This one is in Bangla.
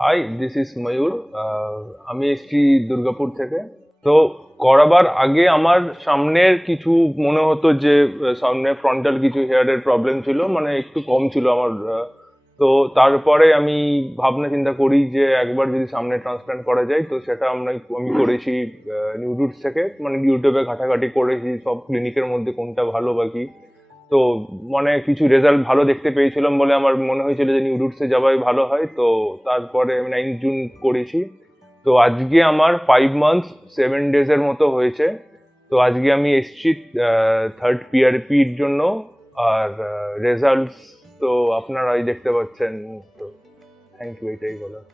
হাই, দিস ইজ ময়ূর। আমি এসেছি দুর্গাপুর থেকে। তো করাবার আগে আমার সামনের কিছু মনে হতো যে সামনে ফ্রন্টাল কিছু হেয়ারের প্রবলেম ছিল, মানে একটু কম ছিল আমার। তো তারপরে আমি ভাবনা চিন্তা করি যে একবার যদি সামনে ট্রান্সপ্ল্যান্ট করা যায়, তো সেটা আমি করেছি নিউ রুটস থেকে, মানে ইউটিউবে ঘাটাঘাটি করেছি সব ক্লিনিকের মধ্যে কোনটা ভালো বা কি। তো মানে কিছু রেজাল্ট ভালো দেখতে পেয়েছিলাম বলে আমার মনে হয়েছিল যে নিউ রুটসে যাওয়াই ভালো হয়। তো তারপরে আমি 9 জুন করেছি। তো আজকে আমার 5 months 7 days মতো হয়েছে। তো আজকে আমি এসছি থার্ড পিআরপির জন্য। আর রেজাল্টস তো আপনারাই দেখতে পাচ্ছেন। তো থ্যাংক ইউ, এটাই বলার।